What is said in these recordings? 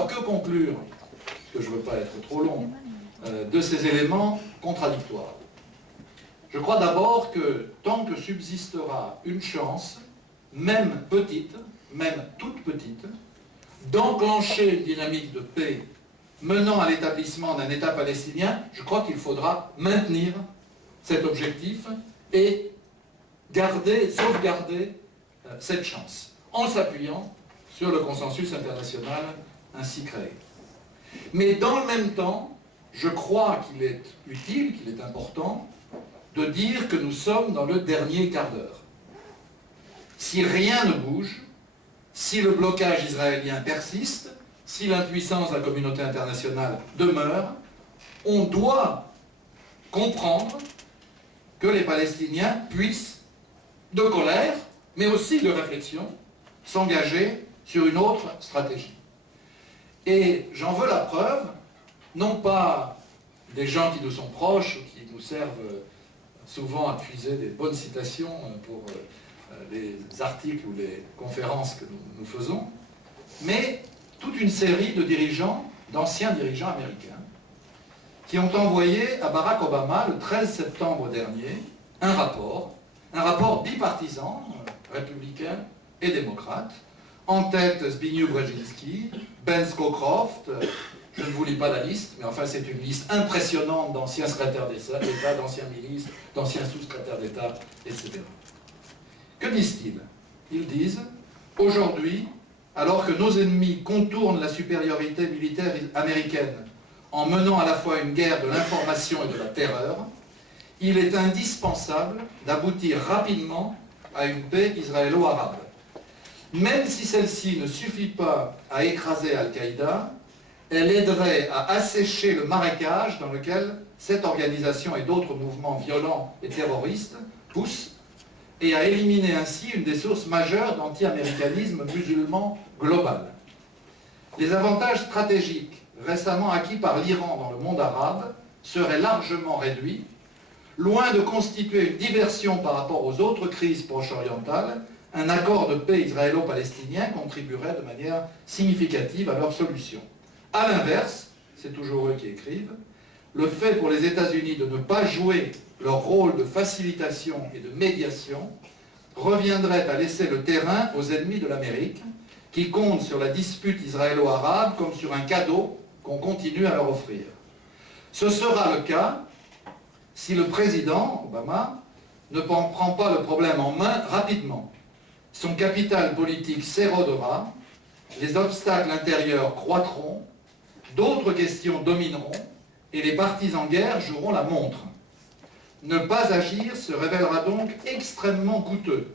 Alors que conclure, parce que je ne veux pas être trop long, de ces éléments contradictoires? Je crois d'abord que tant que subsistera une chance, même petite, même toute petite, d'enclencher une dynamique de paix menant à l'établissement d'un État palestinien, je crois qu'il faudra maintenir cet objectif et sauvegarder cette chance, en s'appuyant sur le consensus international ainsi créé. Mais dans le même temps, je crois qu'il est utile, qu'il est important, de dire que nous sommes dans le dernier quart d'heure. Si rien ne bouge, si le blocage israélien persiste, si l'impuissance de la communauté internationale demeure, on doit comprendre que les Palestiniens puissent, de colère, mais aussi de réflexion, s'engager sur une autre stratégie. Et j'en veux la preuve, non pas des gens qui nous sont proches, qui nous servent souvent à puiser des bonnes citations pour les articles ou les conférences que nous faisons, mais toute une série de dirigeants, d'anciens dirigeants américains, qui ont envoyé à Barack Obama, le 13 septembre dernier, un rapport bipartisan, républicain et démocrate, en tête Zbigniew Brzezinski, Ben Scowcroft, je ne vous lis pas la liste, mais enfin c'est une liste impressionnante d'anciens secrétaires d'État, d'anciens ministres, d'anciens sous-secrétaires d'État, etc. Que disent-ils? Ils disent, aujourd'hui, alors que nos ennemis contournent la supériorité militaire américaine en menant à la fois une guerre de l'information et de la terreur, il est indispensable d'aboutir rapidement à une paix israélo-arabe. Même si celle-ci ne suffit pas à écraser Al-Qaïda, elle aiderait à assécher le marécage dans lequel cette organisation et d'autres mouvements violents et terroristes poussent, et à éliminer ainsi une des sources majeures d'anti-américanisme musulman global. Les avantages stratégiques récemment acquis par l'Iran dans le monde arabe seraient largement réduits, loin de constituer une diversion par rapport aux autres crises proche-orientales. Un accord de paix israélo-palestinien contribuerait de manière significative à leur solution. A l'inverse, c'est toujours eux qui écrivent, le fait pour les États-Unis de ne pas jouer leur rôle de facilitation et de médiation reviendrait à laisser le terrain aux ennemis de l'Amérique, qui comptent sur la dispute israélo-arabe comme sur un cadeau qu'on continue à leur offrir. Ce sera le cas si le président Obama ne prend pas le problème en main rapidement. Son capital politique s'érodera, les obstacles intérieurs croîtront, d'autres questions domineront et les partis en guerre joueront la montre. Ne pas agir se révélera donc extrêmement coûteux.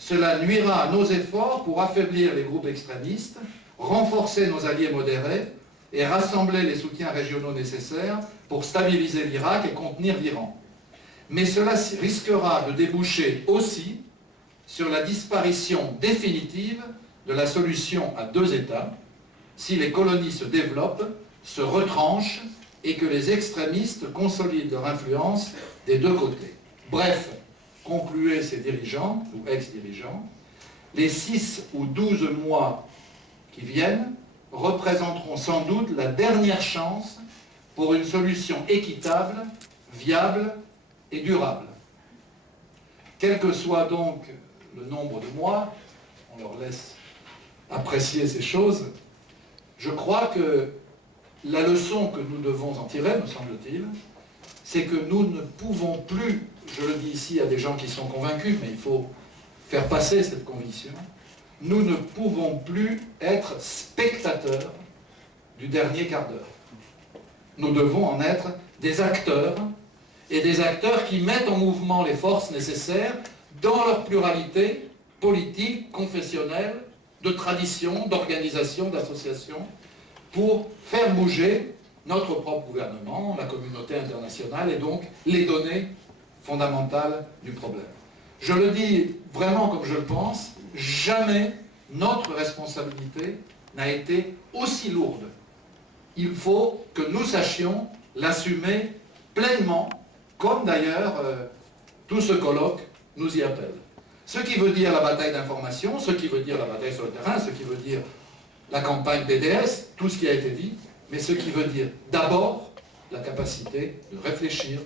Cela nuira à nos efforts pour affaiblir les groupes extrémistes, renforcer nos alliés modérés et rassembler les soutiens régionaux nécessaires pour stabiliser l'Irak et contenir l'Iran. Mais cela risquera de déboucher aussi sur la disparition définitive de la solution à deux États, si les colonies se développent, se retranchent et que les extrémistes consolident leur influence des deux côtés. Bref, concluaient ces dirigeants, ou ex-dirigeants, les 6 ou 12 mois qui viennent représenteront sans doute la dernière chance pour une solution équitable, viable et durable. Quel que soit donc le nombre de mois, on leur laisse apprécier ces choses, je crois que la leçon que nous devons en tirer, me semble-t-il, c'est que nous ne pouvons plus, je le dis ici à des gens qui sont convaincus, mais il faut faire passer cette conviction, nous ne pouvons plus être spectateurs du dernier quart d'heure. Nous devons en être des acteurs, et des acteurs qui mettent en mouvement les forces nécessaires dans leur pluralité politique, confessionnelle, de tradition, d'organisation, d'association, pour faire bouger notre propre gouvernement, la communauté internationale et donc les données fondamentales du problème. Je le dis vraiment comme je le pense, jamais notre responsabilité n'a été aussi lourde. Il faut que nous sachions l'assumer pleinement, comme d'ailleurs tout ce colloque nous y appelle. Ce qui veut dire la bataille d'information, ce qui veut dire la bataille sur le terrain, ce qui veut dire la campagne BDS, tout ce qui a été dit, mais ce qui veut dire d'abord la capacité de réfléchir,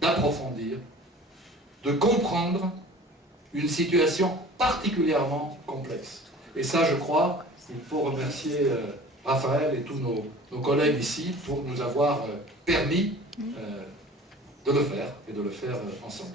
d'approfondir, de comprendre une situation particulièrement complexe. Et ça, je crois, il faut remercier Raphaël et tous nos collègues ici pour nous avoir permis de le faire et de le faire ensemble.